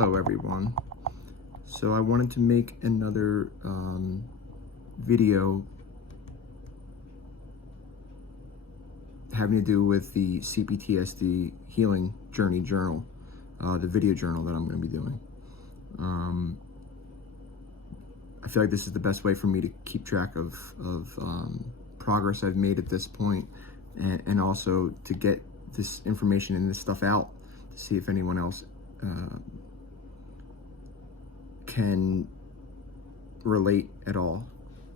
Hello everyone. So I wanted to make another video having to do with the CPTSD Healing Journey Journal, the video journal that I'm going to be doing. I feel like this is the best way for me to keep track of progress I've made at this point, and also to get this information and this stuff out to see if anyone else can relate at all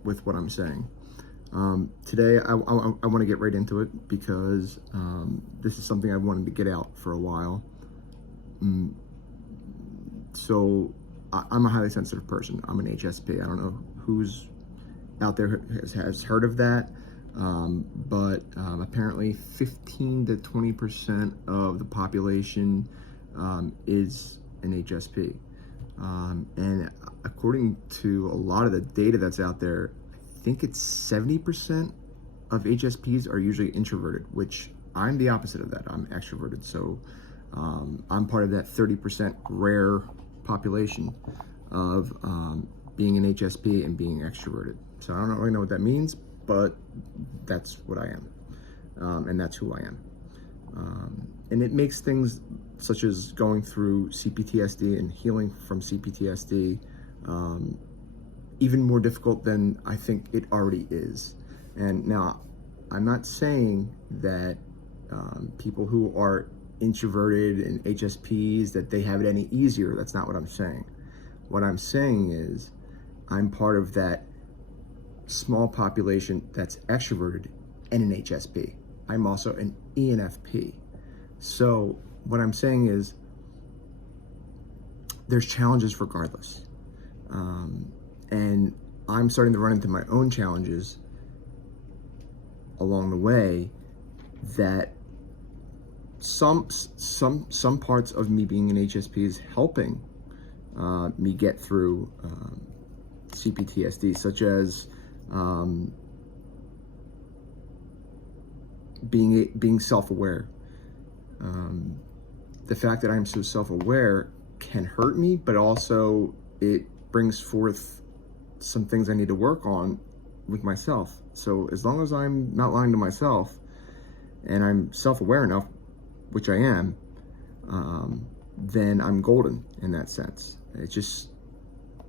with what I'm saying. Today I want to get right into it because this is something I wanted to get out for a while. So I'm a highly sensitive person. I'm an HSP. I don't know who's out there has heard of that, but apparently 15 to 20% of the population is an HSP. And according to a lot of the data that's out there, I think it's 70% of HSPs are usually introverted, which I'm the opposite of that. I'm extroverted. So I'm part of that 30% rare population of being an HSP and being extroverted. So I don't really know what that means, but that's what I am. And that's who I am. And it makes things such as going through CPTSD and healing from CPTSD even more difficult than I think it already is. And now, I'm not saying that people who are introverted and HSPs, that they have it any easier. That's not what I'm saying. What I'm saying is I'm part of that small population that's extroverted and an HSP. I'm also an ENFP. So what I'm saying is there's challenges regardless. And I'm starting to run into my own challenges along the way that some parts of me being an HSP is helping me get through CPTSD, such as being self-aware. The fact that I'm so self-aware can hurt me, but also it brings forth some things I need to work on with myself. So as long as I'm not lying to myself and I'm self-aware enough, which I am, then I'm golden in that sense. It's just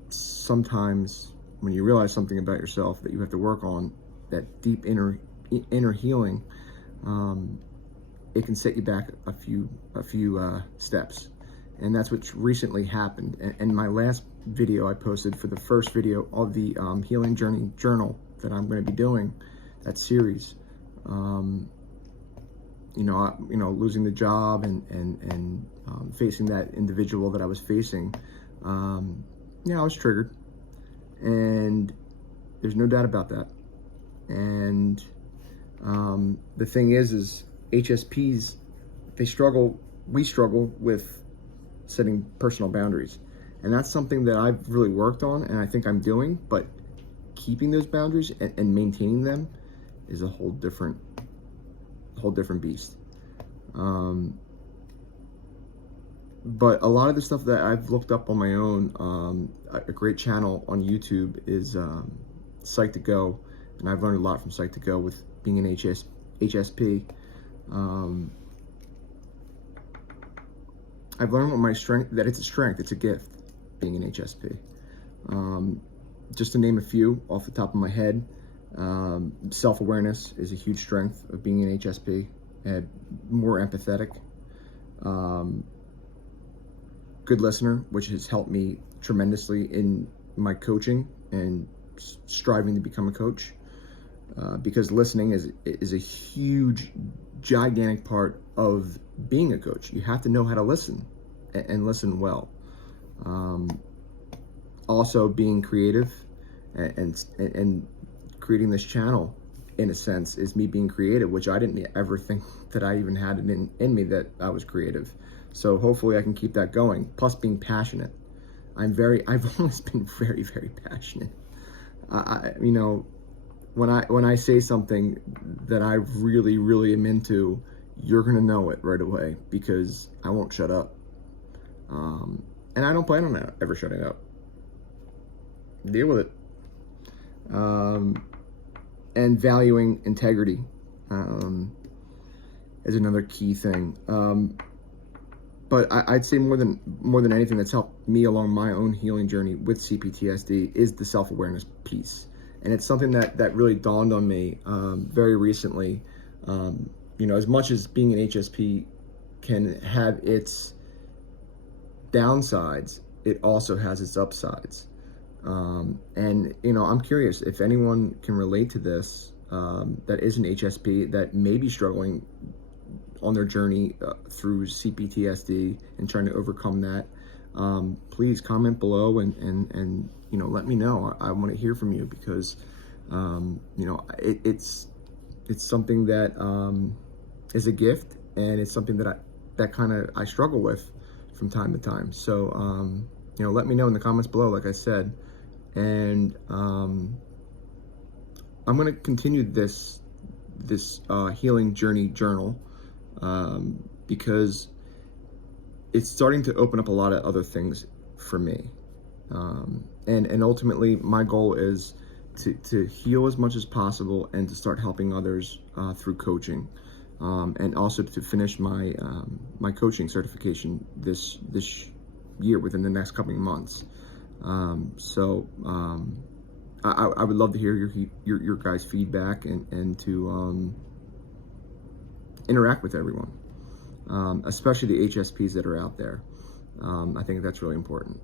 sometimes when you realize something about yourself that you have to work on, that deep inner healing, it can set you back a few steps. And that's what's recently happened. And my last video I posted for the first video of the Healing Journey Journal that I'm going to be doing, that series, losing the job and facing that individual that I was facing, I was triggered, and there's no doubt about that. And the thing is HSPs, we struggle with setting personal boundaries. And that's something that I've really worked on, and I think I'm doing, but keeping those boundaries and maintaining them is a whole different beast. But a lot of the stuff that I've looked up on my own, a great channel on YouTube is Psych2Go, and I've learned a lot from Psych2Go with being an HSP. I've learned what my strength, that it's a strength, it's a gift, being an HSP. Just to name a few off the top of my head, self-awareness is a huge strength of being an HSP, and more empathetic. Good listener, which has helped me tremendously in my coaching and striving to become a coach, because listening is a huge, gigantic part of being a coach. You have to know how to listen and listen well. Also being creative and creating this channel, in a sense, is me being creative, which I didn't ever think that I even had it in me that I was creative. So hopefully I can keep that going. Plus being passionate. I've always been very, very passionate. When I say something that I really, really am into, you're gonna know it right away because I won't shut up. And I don't plan on ever shutting up. Deal with it. And valuing integrity is another key thing. But I'd say more than anything that's helped me along my own healing journey with CPTSD is the self-awareness piece. And it's something that really dawned on me very recently. As much as being an HSP can have its downsides, it also has its upsides. And I'm curious if anyone can relate to this, that is an HSP that may be struggling on their journey through CPTSD and trying to overcome that. Please comment below and let me know. I want to hear from you because it's something that is a gift, and it's something that I struggle with from time to time. So let me know in the comments below, like I said. And I'm going to continue this healing journey journal because it's starting to open up a lot of other things for me. And ultimately, my goal is to heal as much as possible and to start helping others through coaching, and also to finish my my coaching certification this year within the next coming months. I would love to hear your guys' feedback and to interact with everyone, especially the HSPs that are out there. I think that's really important.